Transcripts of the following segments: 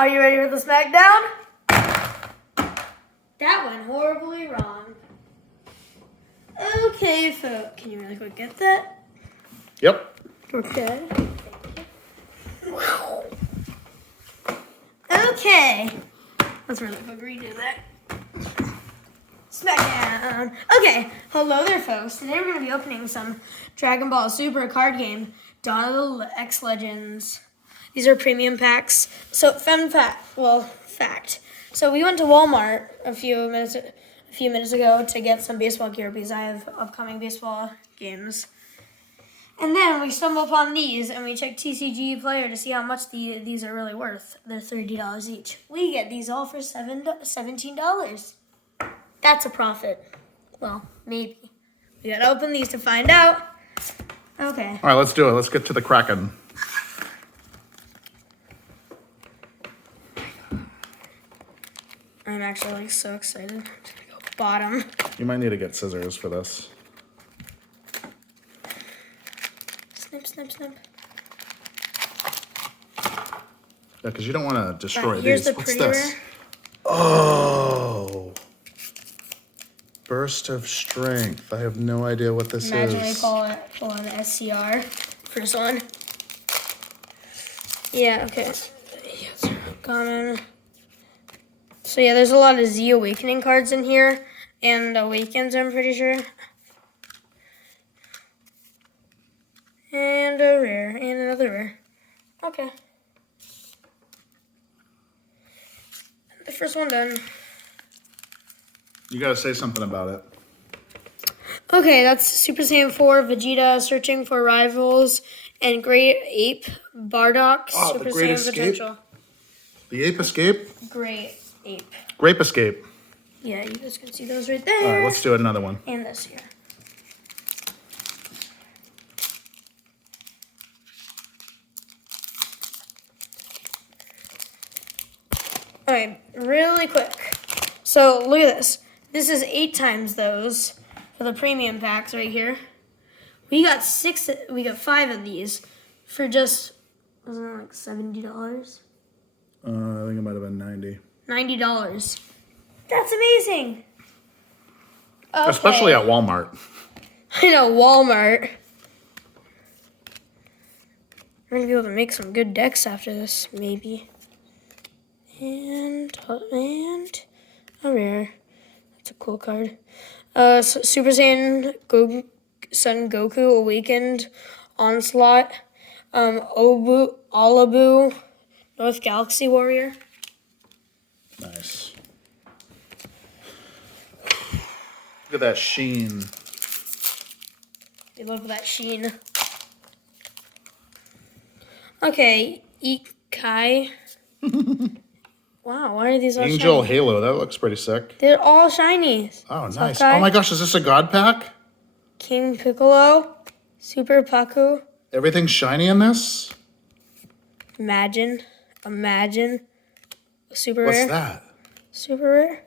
Are you ready for the smackdown? That went horribly wrong. Okay, so can you really quick get that? Yep. Okay. Okay. Let's really quick redo that. Smackdown. Okay. Hello there, folks. Today we're going to be opening some Dragon Ball Super card game, Dawn of the X Legends. These are premium packs. So, fact. So we went to Walmart a few minutes ago to get some baseball gear because I have upcoming baseball games. And then we stumbled upon these, and we checked TCG Player to see how much these are really worth. They're $30 each. We get these all for $17. That's a profit. Well, maybe. We gotta open these to find out. Okay. All right, let's do it. Let's get to the Kraken. I'm actually so excited. I'm gonna go bottom. You might need to get scissors for this. Snip, snip, snip. Yeah, because you don't want to destroy Here's these. the What's pretty this? rare. Oh. Burst of Strength. I have no idea what this Imagine is. we pull an SCR. First one. Yeah, okay. Yes, common. So yeah, there's a lot of Z Awakening cards in here. And Awakens, I'm pretty sure. And a rare. And another rare. Okay. The first one done. You got to say something about it. Okay, that's Super Saiyan 4, Vegeta searching for rivals, and Great Ape, Bardock, Oh, Super the Great Saiyan Escape? Potential. The Ape Escape? Great Ape. Grape Escape. Yeah, you guys can see those right All there. right, let's do another one. And this here. Alright, really quick. So, look at this. This is 8 times those for the premium packs right here. We got 5 of these for just, wasn't it like $70? I think it might have been 90. $90. That's amazing. Okay. Especially at Walmart. I know, Walmart. We're going to be able to make some good decks after this, maybe. And a rare. That's a cool card. Super Saiyan Son Goku Awakened Onslaught. Alabu North Galaxy Warrior. Nice. Look at that sheen. I love that sheen. Okay, Ikai. Wow, why are these all Angel shiny? Halo. That looks pretty sick. They're all shiny. Oh, Is nice. that Oh my gosh, is this a God pack? King Piccolo, Super Paku. Everything's shiny in this? Imagine. Super What's rare. that? Super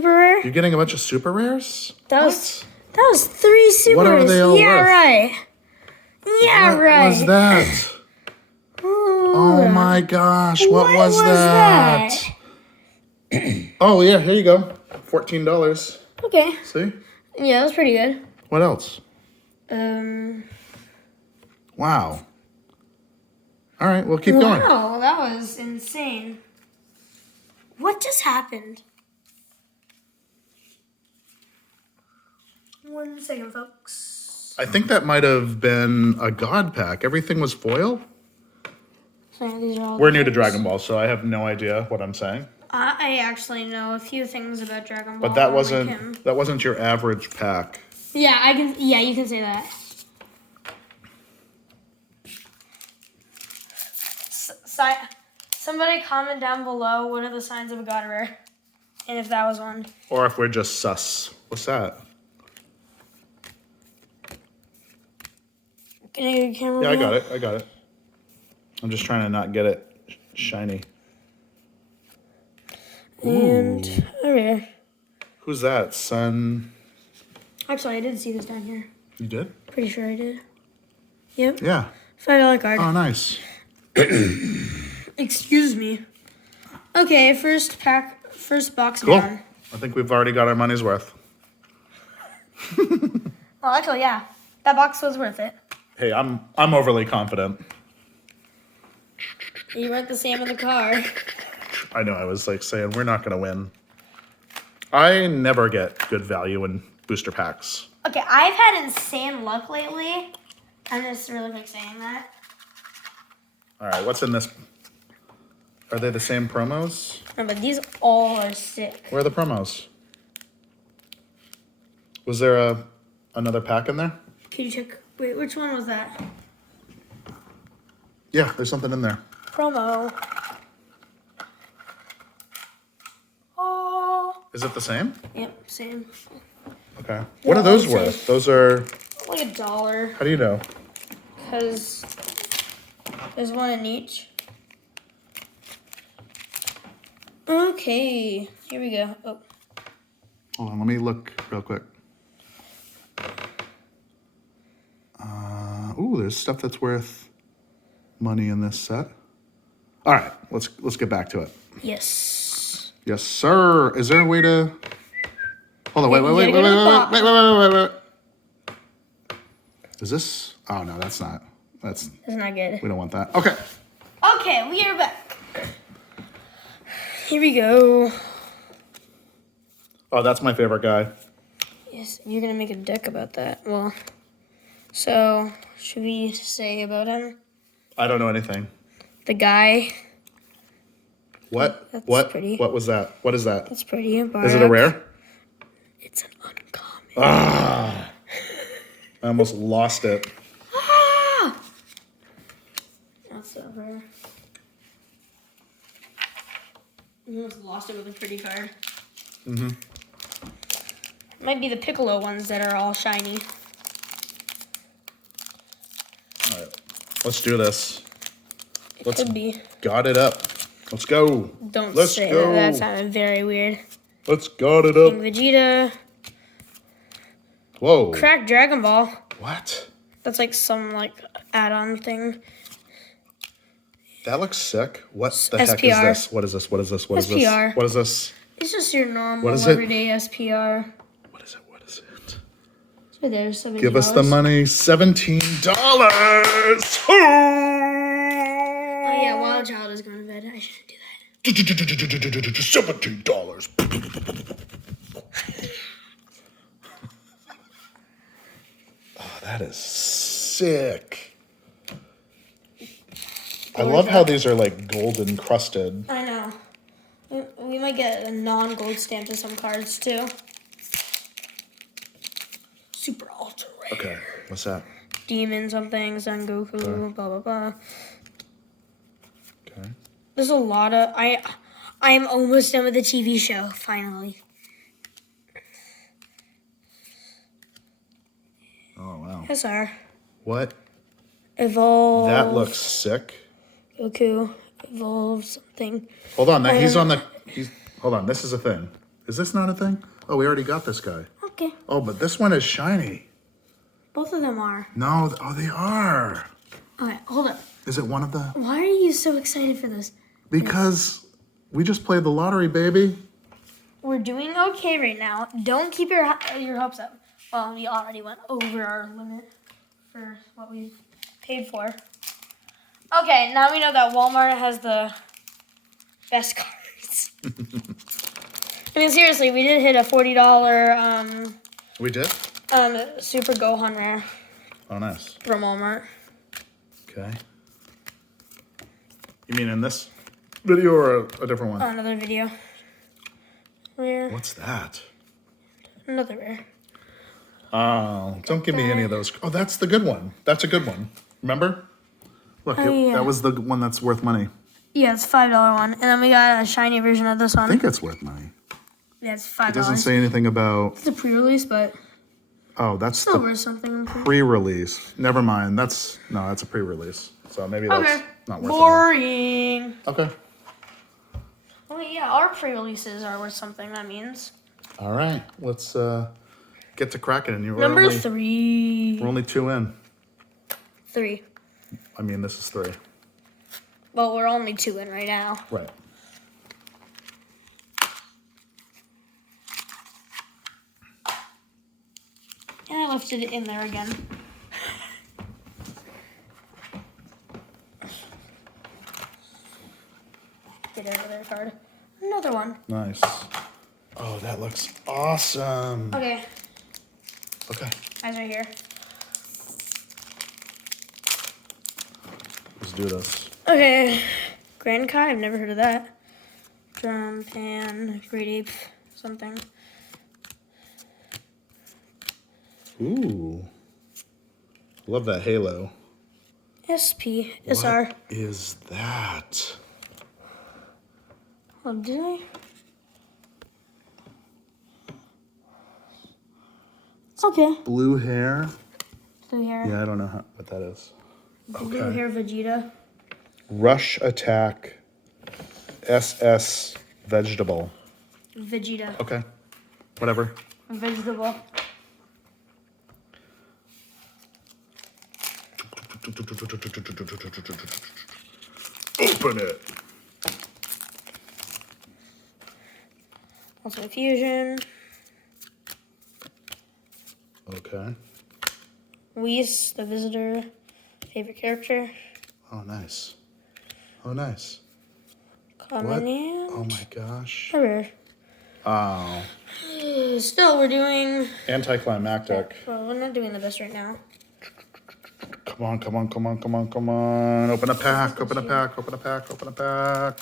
rare. You're getting a bunch of super rares? That was 3 super What are rares. they all Yeah, worth? right. Yeah, What right. was that? Ooh. Oh my gosh, what was that? Oh yeah, here you go. $14. Okay. See? Yeah, that was pretty good. What else? Wow. All right, we'll keep going. Wow, that was insane. What just happened? 1 second, folks. I think that might have been a God pack. Everything was foil? Sorry, these are all We're new to cards. Dragon Ball, so I have no idea what I'm saying. I actually know a few things about Dragon Ball. But that unlike him. wasn't your average pack. Yeah, you can say that. Somebody comment down below what are the signs of a God rare, and if that was one. Or if we're just sus. What's that? Can I get a camera? Yeah, I got it. I'm just trying to not get it shiny. And Ooh. a rare. Who's that? Son? Actually, I did see this down here. You did? Pretty sure I did. Yep. Yeah. $5 card. Oh, nice. Excuse me. Okay, first box Cool. down. I think we've already got our money's worth. Well, actually, yeah. That box was worth it. Hey, I'm overly confident. You weren't the same in the car. I know, I was like saying we're not gonna win. I never get good value in booster packs. Okay, I've had insane luck lately. I'm just really quick saying that. All right, what's in this? Are they the same promos? No, but these all are sick. Where are the promos? Was there another pack in there? Can you check? Wait, which one was that? Yeah, there's something in there. Promo. Oh. Is it the same? Yep, same. Okay. What are those all the worth? same. Those are. Like $1. How do you know? Because there's one in each. Okay, here we go. Oh. Hold on, let me look real quick. Ooh, there's stuff that's worth money in this set. All right, let's get back to it. Yes. Yes, sir. Is there a way to? Hold on. Wait. You gotta go to the Wait. Is this? Oh no, that's not. That's not good. We don't want that. Okay. Okay, we are back. Here we go. Oh, that's my favorite guy. Yes, you're gonna make a deck about that. Well, so should we say about him? I don't know anything. The guy. What? That's What? pretty. What was that? What is that? That's pretty. Is it a rare? It's an uncommon. Ah! I almost lost it. Ah! That's so rare. You almost lost it with a pretty card. Mm-hmm. Might be the Piccolo ones that are all shiny. All right. Let's do this. It could be. God it up. Let's go. Don't Let's say go. that. That sounded very weird. Let's God it King up. Vegeta. Whoa. Cracked Dragon Ball. What? That's like some add-on thing. That looks sick. What the heck is SPR. this? What is this? What is this? What is this? SPR. What is this? It's just your normal What is it? everyday SPR. What is it? What is it? It's right there, $70. Give us the money. $17. Oh yeah, Wild Child is going to bed. I shouldn't do that. $17. Oh, that is sick. I love how these are like gold encrusted. I know. We might get a non-gold stamp to some cards too. Super ultra rare. Okay, what's that? Demon something, Son Goku, Okay. blah blah blah. Okay. There's a lot of I am almost done with the TV show, finally. Oh wow. SR. What? Evolve. That looks sick. Goku. Evolve something. Hold on, hold on, this is a thing. Is this not a thing? Oh, we already got this guy. Okay. Oh, but this one is shiny. Both of them are. No, oh, they are. Okay, hold up. Is it one of the? Why are you so excited for this? Because we just played the lottery, baby. We're doing okay right now. Don't keep your hopes up. Well, we already went over our limit for what we paid for. Okay, now we know that Walmart has the best cards. I mean, seriously, we did hit a $40 We did? Super Gohan rare Oh, nice. from Walmart. Okay. You mean in this video or a different one? Another video. Rare. What's that? Another rare. Oh, don't give me any of those. Oh, that's the good one. That's a good one. Remember? Look, yeah. that was the one that's worth money. Yeah, it's $5 one. And then we got a shiny version of this I one. think it's worth money. Yeah, it's $5. It doesn't say anything about... It's a pre-release, but Oh, that's still the worth something. pre-release. Never mind. That's a pre-release. So maybe that's not worth Boring. it. Okay. Well, yeah, our pre-releases are worth something. That means All right. Let's get to cracking. And number 3. We're only 2 in. 3. I mean, this is 3. Well, we're only 2 in right now. Right. left it in there again. Get out of there, card. Another one. Nice. Oh, that looks awesome. Okay, Okay. eyes right here. Let's do this. Okay, Grand Kai, I've never heard of that. Drum, pan, great ape, something. Ooh. Love that halo. SP, SR. What is that? Oh, did I? Okay. Blue hair. Blue hair. Yeah, I don't know what that is. Blue Okay. hair Vegeta. Rush Attack SS Vegetable. Vegeta. Okay. Whatever. Vegetable. Open it. Also Fusion. Okay. Whis, the Visitor. Favorite character. Oh, nice. Oh, nice. Common What? and Oh my gosh. rare. Oh. Still, we're doing. Anticlimactic. Well, we're not doing the best right now. Come on, come on, come on, come on, come on. Open a pack, open a pack, open a pack, open a pack.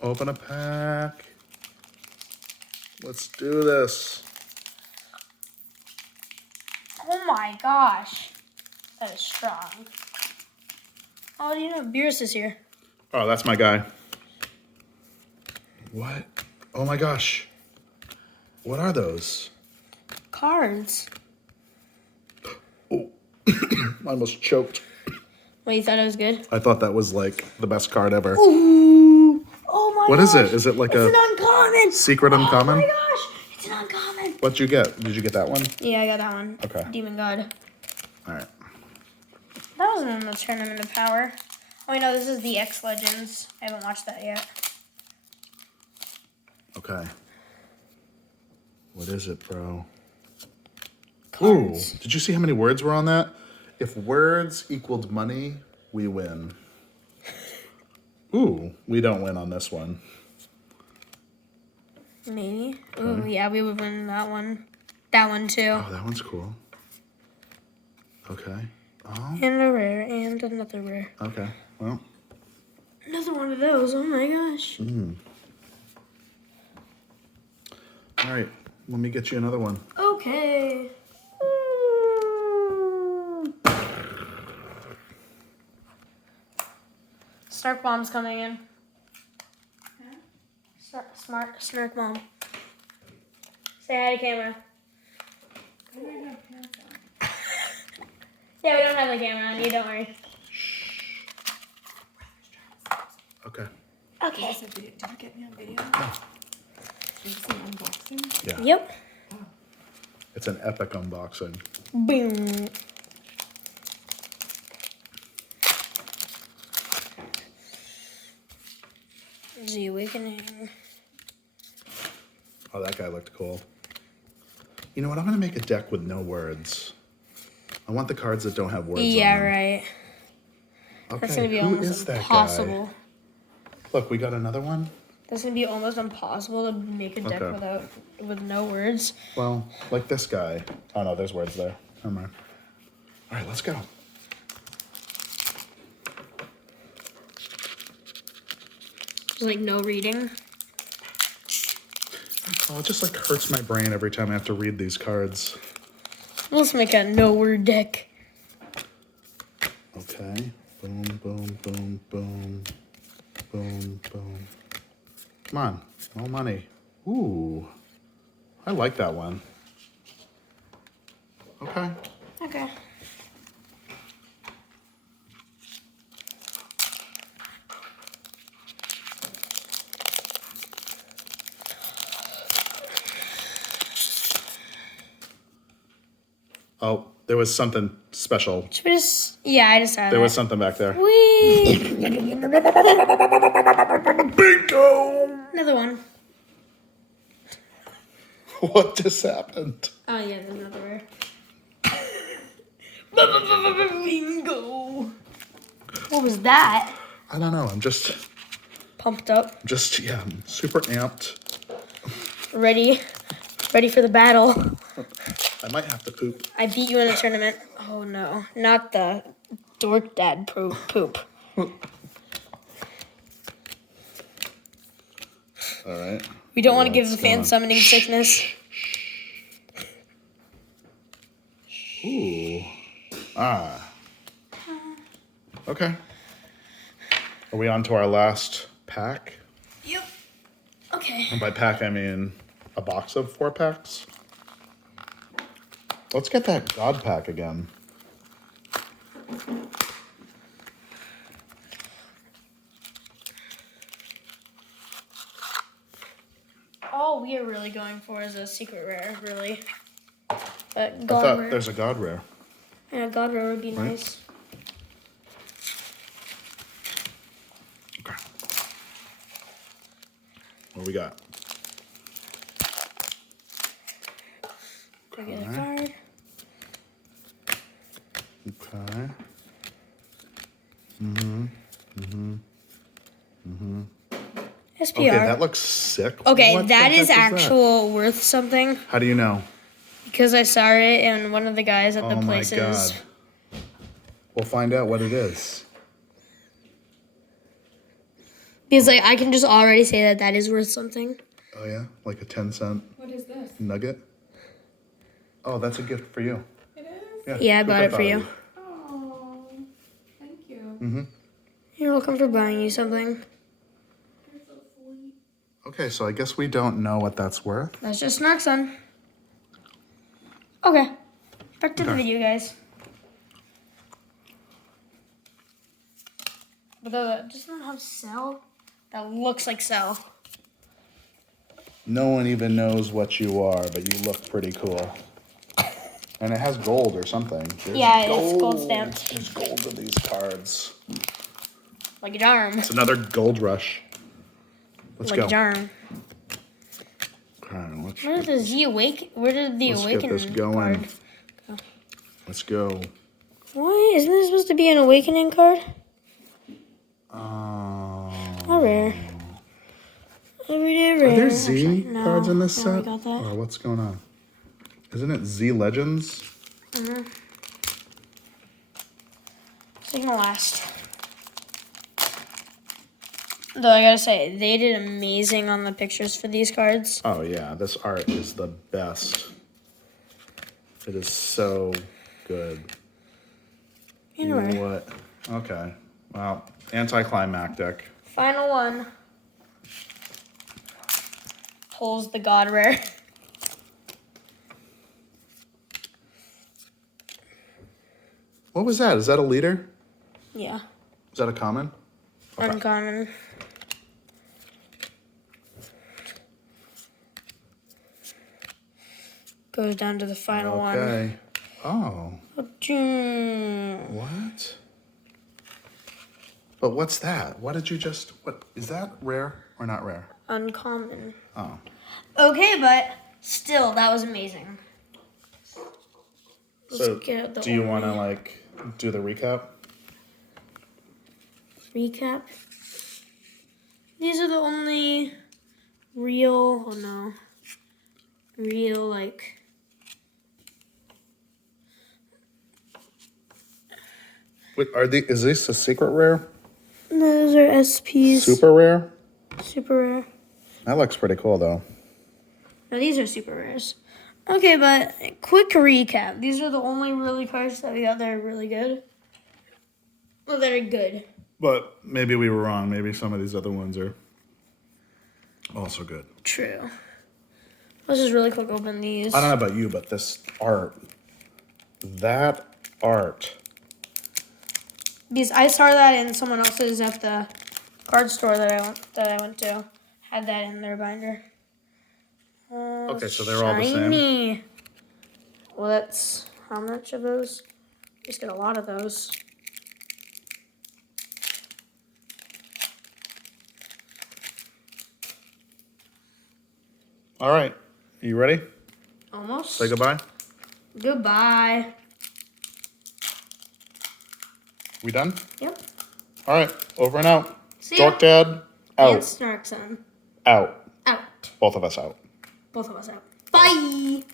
Open a pack. Let's do this. Oh my gosh. That is strong. Oh, do you know Beerus is here? Oh, that's my guy. What? Oh my gosh. What are those? Cards. Oh, I almost choked. Wait, you thought it was good? I thought that was like the best card ever. Ooh. Oh my What gosh. is it? Is it like it's a an uncommon. secret uncommon? Oh my gosh. It's an uncommon. What'd you get? Did you get that one? Yeah, I got that one. Okay. Demon God. All right. That wasn't in the Tournament of Power. Oh, wait, no, this is the X Legends. I haven't watched that yet. Okay. What is it, bro? Cards. Ooh, did you see how many words were on that? If words equaled money, we win. Ooh, we don't win on this one. Maybe. Ooh, yeah, we would win that one. That one, too. Oh, that one's cool. Okay. Oh, And a rare, and another rare. okay. Well, Another one of those. Oh my gosh. all right. Let me get you another one. Okay. Snark Bomb's coming in. Snark Bomb. Say hi to camera. Yeah, we don't have the camera on you, don't worry. Okay. Okay. Did you get me on video? Is this an unboxing? Yeah. Yep. It's an epic unboxing. Boom. The Awakening. Oh, that guy looked cool. You know what? I'm going to make a deck with no words. I want the cards that don't have words Yeah, on them. right. Okay, That's gonna be who almost is that impossible. guy? Look, we got another one. That's gonna be almost impossible to make a deck Okay. with no words. Well, like this guy. Oh, no, there's words there. Never mind. All right, let's go. There's like no reading. Oh, it just like hurts my brain every time I have to read these cards. Let's make a no word deck. Okay. Boom, boom, boom, boom. Boom, boom. Come on. No money. Ooh. I like that one. Okay. Okay. Oh, there was something special. Should we just? Yeah, I just had There it. was something back there. Whee! Bingo! Another one. What just happened? Oh yeah, there's another rare. Bingo. What was that? I don't know. I'm just Pumped up. yeah, I'm super amped. Ready for the battle. I might have to poop. I beat you in a tournament. Oh no, not the dork dad poop. All right. We don't want to give the What's fan going on? summoning sickness. Ooh. Ah. Okay. Are we on to our last pack? Yep. Okay. And by pack, I mean a box of 4 packs. Let's get that God pack again. All we are really going for is a secret rare, really. But I God thought rare. there's a God rare. Yeah, God rare would be Right. nice. Okay. What we got? Go get a card. Okay. SPR. Okay, that looks sick. Okay, What the that is heck actual worth something How do you know? because I saw it in one of the guys at the Oh my places. God. We'll find out what it is. Because like I can just already say that that is worth something. Oh yeah? Like a 10-cent What is this? nugget? Oh, that's a gift for you. It is? Yeah, I who bought put it for that you. on Oh, thank you. You're welcome for buying you something. You're so sweet. Okay, so I guess we don't know what that's worth. That's just Snark Sun. Okay, back to the Okay. video, guys. But that does not have Cell. That looks like Cell. No one even knows what you are, but you look pretty cool. And it has gold or something. There's Yeah, it's gold stamped. There's gold in these cards. Like a charm. It's another gold rush. Let's Like go. a charm. Okay, Where did the Z awake? Where did the let's get awaken this going. card? Let's go. Why isn't this supposed to be an awakening card? How rare. Everyday rare. Are there Z Actually, no, cards in this no, set? we got that. Or what's going on? Isn't it Z Legends? Signal last. Though I gotta say, they did amazing on the pictures for these cards. Oh yeah, this art is the best. It is so good. Anyway, What? Okay. Well, anticlimactic. final one. Pulls the God rare. What was that? Is that a leader? Yeah, Is that a common? Okay. uncommon. Goes down to the final one. Okay. Oh, Doom. what? But what's that? What did you just? What is that? Rare or not rare? Uncommon. Oh. Okay, but still, that was amazing. So, get out the do you want to only- like do the recap? Recap. These are the only real, oh no, real like, Wait, is this a secret rare? those are SPs. Super rare? Super rare. That looks pretty cool though. No, these are super rares. Okay, but quick recap. These are the only really cards that we got that are really good. Well, that are good. But maybe we were wrong. Maybe some of these other ones are also good. True. Let's just really quick open these. I don't know about you, but this art, that art. Because I saw that in someone else's at the card store that I went to. Had that in their binder. Okay, so they're all the same. Shiny. Well, that's how much of those? Just get a lot of those. All right, you ready? Almost. Say goodbye. Goodbye. We done? Yep. All right, over and out. See ya. Dork Dad, And out. Snarkson. Out. Out. Both of us out. Both of us out. Bye.